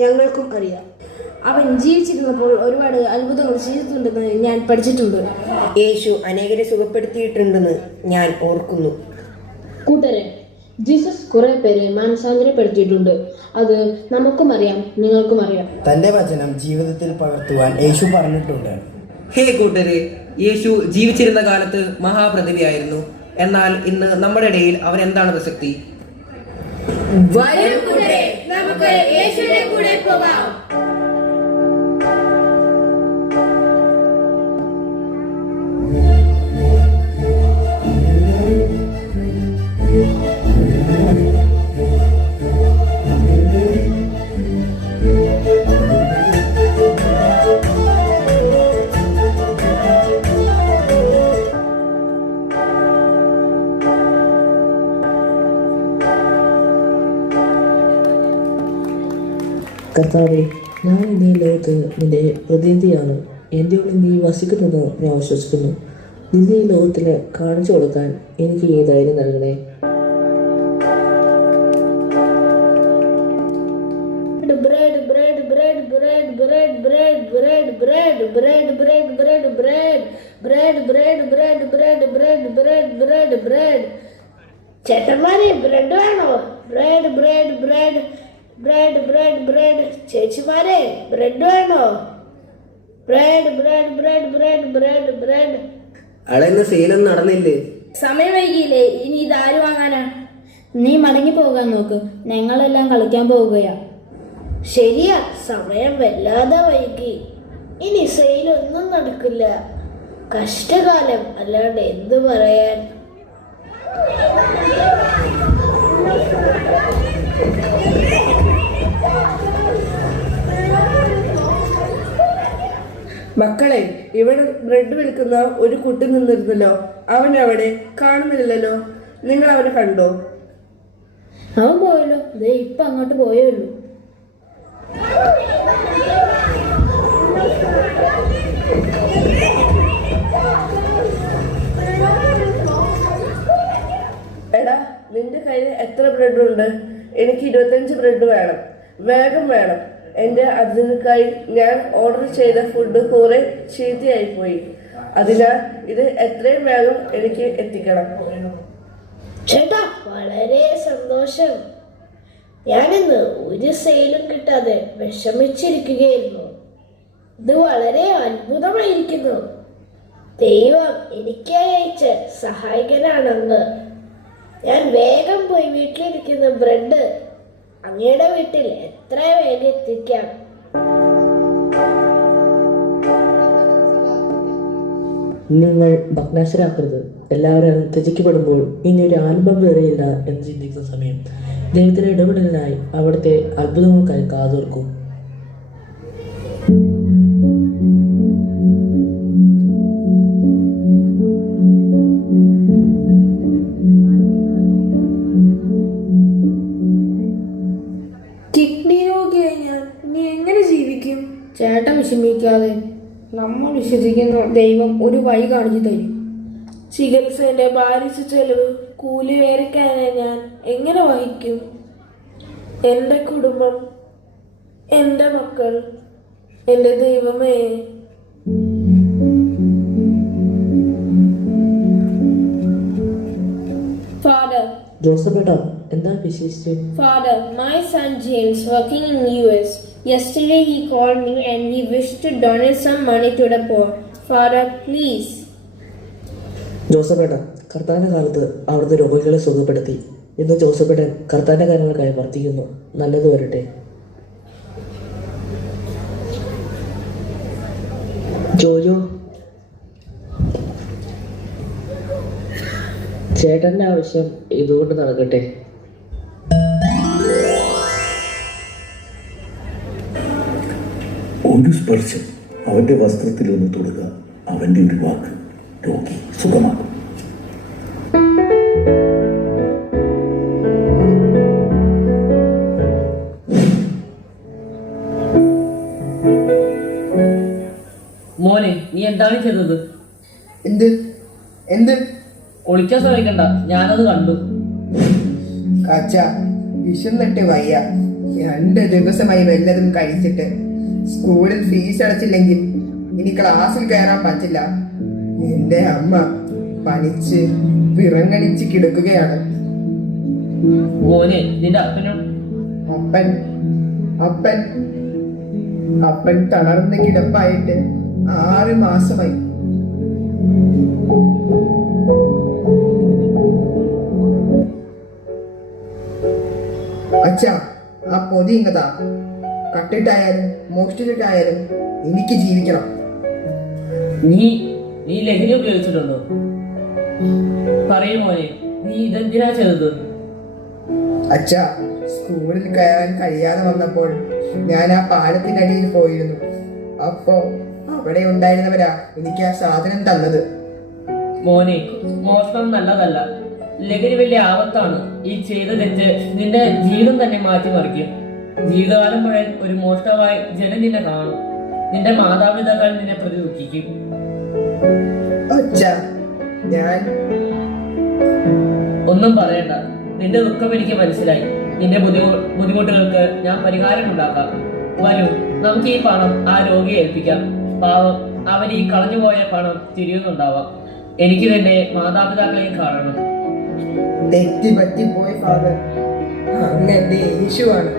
ഞങ്ങൾക്കും അറിയാം. അവൻ ജീവിച്ചിരുന്നപ്പോൾ ഒരുപാട് അത്ഭുതങ്ങൾ ചെയ്തിട്ടുണ്ടെന്ന് ഞാൻ പഠിച്ചിട്ടുണ്ട്. യേശു അനേകരെ സുഖപ്പെടുത്തിയിട്ടുണ്ടെന്ന് ഞാൻ ഓർക്കുന്നു. കൂട്ടരെ, ജീസസ് കുറെ പേരെ മാനസാന്തരപ്പെടുത്തിയിട്ടുണ്ട്. അത് നമുക്കും അറിയാം, നിങ്ങൾക്കും അറിയാം. തന്റെ വചനം ജീവിതത്തിൽ പകർത്തുവാൻ യേശു പറഞ്ഞിട്ടുണ്ട്. ഹേ കൂട്ടരെ, യേശു ജീവിച്ചിരുന്ന കാലത്ത് മഹാപ്രതിഭയായിരുന്നു. എന്നാൽ ഇന്ന് നമ്മുടെ ഇടയിൽ അവൻ എന്താണ് പ്രസക്തി? നമുക്ക് യേശുവിന്റെ കൂടെ പോകാം. കർത്താവേ, ഞാൻ ഇന്നീ ലോകത്ത് നിന്റെ പ്രതിനിധിയാണ്. എൻ്റെ ഉള്ളിൽ നീ വസിക്കുമെന്ന് ഞാൻ വിശ്വസിക്കുന്നു. നിന്നെ ഈ ലോകത്തിന് കാണിച്ചു കൊടുക്കാൻ എനിക്ക് ഈ ധൈര്യം നൽകണേ. ചേട്ടന്മാരെ, ബ്രെഡ് വേണോ? Bread bread bread bread bread bread. ചേച്ചിമാരെ, ബ്രെഡ് വേണോ? Bread bread bread bread bread bread. അളന്ന് സെയിലൊന്നും നടന്നില്ലേ? സമയം വൈകിയില്ലേ? ഇനി ഇതാര് വാങ്ങാനാ? നീ മടങ്ങി പോകാൻ നോക്ക്, ഞങ്ങളെല്ലാം കളിക്കാൻ പോവുകയാ. ശരിയാ, സമയം വല്ലാതെ വൈകി. ഇനി സെയിലൊന്നും നടക്കില്ല. കഷ്ടകാലം അല്ലാണ്ട് എന്തു പറയാൻ. മക്കളെ, ഇവിടെ ബ്രെഡ് വിൽക്കുന്ന ഒരു കുട്ടി നിന്നിരുന്നല്ലോ. അവൻ അവിടെ കാണുന്നില്ലല്ലോ. നിങ്ങൾ അവനെ കണ്ടോ? അവൻ പോയല്ലോ. ദേ ഇപ്പൊ അങ്ങോട്ട് പോയുള്ളൂ. എടാ, നിന്റെ കയ്യിൽ എത്ര ബ്രെഡ് ഉണ്ട്? എനിക്ക് 25 ബ്രെഡ് വേണം. വേഗം വേണം. എൻ്റെ അതിഥികൾക്കായി ഞാൻ ഓർഡർ ചെയ്ത ഫുഡ് കുറെ ചീത്തയായി പോയി. അതിനാൽ ഇത് എത്രയും വേഗം എനിക്ക് എത്തിക്കണം. ചേട്ടാ, വളരെ സന്തോഷം. ഞാനിന്ന് ഒരു സെയിലും കിട്ടാതെ വിഷമിച്ചിരിക്കുകയായിരുന്നു. ഇത് വളരെ അത്ഭുതമായിരിക്കുന്നു. ദൈവം എനിക്കായി അയച്ച സഹായകനാണെന്ന്. ഞാൻ വേഗം പോയി വീട്ടിലിരിക്കുന്ന ബ്രെഡ് അങ്ങയുടെ വീട്ടിൽ എത്ര വേഗം എത്തിക്കാം. നിങ്ങൾ ഭഗ്നാശരാക്കരുത്. എല്ലാവരും ത്യജിക്കപ്പെടുമ്പോൾ ഇനി ഒരു ആൽബം വേറെയില്ല എന്ന് ചിന്തിക്കുന്ന സമയം ദൈവത്തിന്റെ ഇടപെടലിനായി അവിടുത്തെ അത്ഭുതങ്ങൾക്കായി കാതോർക്കും. കിഡ്നി രോഗിയായി ഞാൻ ഇനി എങ്ങനെ ജീവിക്കും? ചേട്ടൻ വിഷമിക്കാതെ, നമ്മൾ വിശ്വസിക്കുന്ന ദൈവം ഒരു വഴി കാണിച്ചു തരും. ചികിത്സയുടെ ഭാരിച്ച ചെലവ് കൂലി വേലക്കാരെ ഞാൻ എങ്ങനെ വഹിക്കും? എൻ്റെ കുടുംബം, എൻ്റെ മക്കൾ, എൻ്റെ ദൈവമേ. Father, ജോസഫേട്ടാ, എന്താ വിശേഷിച്ച്? Father, my son James working in US. Yesterday he called me and he wished to donate some money to the poor. Father, please. ജോസഫേട്ട, കർത്താവിന്റെ കാലത്ത് അവിടുത്തെ രോഗികളെ സുഖപ്പെടുത്തി. ഇന്ന് ജോസഫേട്ടൻ കർത്താവിന്റെ കാര്യങ്ങൾക്കായി വർത്തിക്കുന്നു. നല്ലത് വരട്ടെ. ജോജോ, ചേട്ടന്റെ ആവശ്യം ഇതുകൊണ്ട് നടക്കട്ടെ. ഒരു സ്പർശം, അവന്റെ വസ്ത്രത്തിൽ ഒന്ന് തൊടുക, അവന്റെ ഒരു വാക്ക്, രോഗി സുഖമാകും. മോനെ, നീ എന്താണ് ചെയ്തത്? എന്ത് എന്ത് ഒളിക്കാൻ ശ്രമിക്കണ്ട, ഞാനത് കണ്ടു. കാച്ച, വിശന്നിട്ട് വയ്യ. 2 ദിവസമായി വല്ലതും കഴിച്ചിട്ട്. സ്കൂളിൽ ഫീസ് അടച്ചില്ലെങ്കിൽ ഇനി ക്ലാസ്സിൽ കയറാൻ പറ്റില്ല. എന്റെ അമ്മ പനിച്ച് വിറങ്ങണിച്ച് കിടക്കുകയാണ്. മോനെ നിന്റെ അപ്പനും അപ്പൻ അപ്പൻ അപ്പൻ തളർന്ന് കിടപ്പായിട്ട് 6 മാസമായി. അച്ഛാ, ആ പൊതി ഇങ്ങതാ. കട്ടിട്ടായാലും മോഷ്ടിച്ചിട്ടായാലും എനിക്ക് ജീവിക്കണം. നീ ലഹരി ഉപയോഗിച്ചിട്ടുണ്ടോ? പറയൂ മോനെ, നീ ഇതെന്തിനാ ചെയ്തത്? അച്ഛാ, സ്കൂളിൽ കയറാൻ കഴിയാതെ വന്നപ്പോൾ ഞാൻ ആ പാലത്തിനടിയിൽ പോയിരുന്നു. അപ്പോ അവിടെ ഉണ്ടായിരുന്നവരാ എനിക്ക് ആ സാധനം തന്നത്. മോനെ, മോഷണം നല്ലതല്ല. ലഹരി വലിയ ആപത്താണ്. ഈ ചെയ്ത തെറ്റ് നിന്റെ ജീവിതം തന്നെ മാറ്റിമറിക്കും. ജീവിതകാലം മുഴുവൻ ഒരു മോഷ്ടാവായി ജനം നിന്നെ കാണും. നിന്റെ മാതാപിതാക്കൾ നിന്നെ പ്രതി ദുഃഖിക്കും. അച്ഛാ, ഞാൻ ഒന്നും പറയണ്ട. നിന്റെ ദുഃഖം എനിക്ക് മനസ്സിലായി. നിന്റെ ബുദ്ധിമുട്ടുകൾക്ക് ഞാൻ പരിഹാരം ഉണ്ടാക്കാം. വരൂ, നമുക്ക് ഈ പണം ആ രോഗിയെ ഏൽപ്പിക്കാം. പാവം, അവൻ ഈ കളഞ്ഞുപോയ പണം തിരിയുന്നുണ്ടാവാം. എനിക്ക് തന്നെ മാതാപിതാക്കളെയും കാണണം. തെറ്റി പറ്റിപ്പോയി ഫാദർ. അങ്ങ് എന്റെ യേശുവാണ്.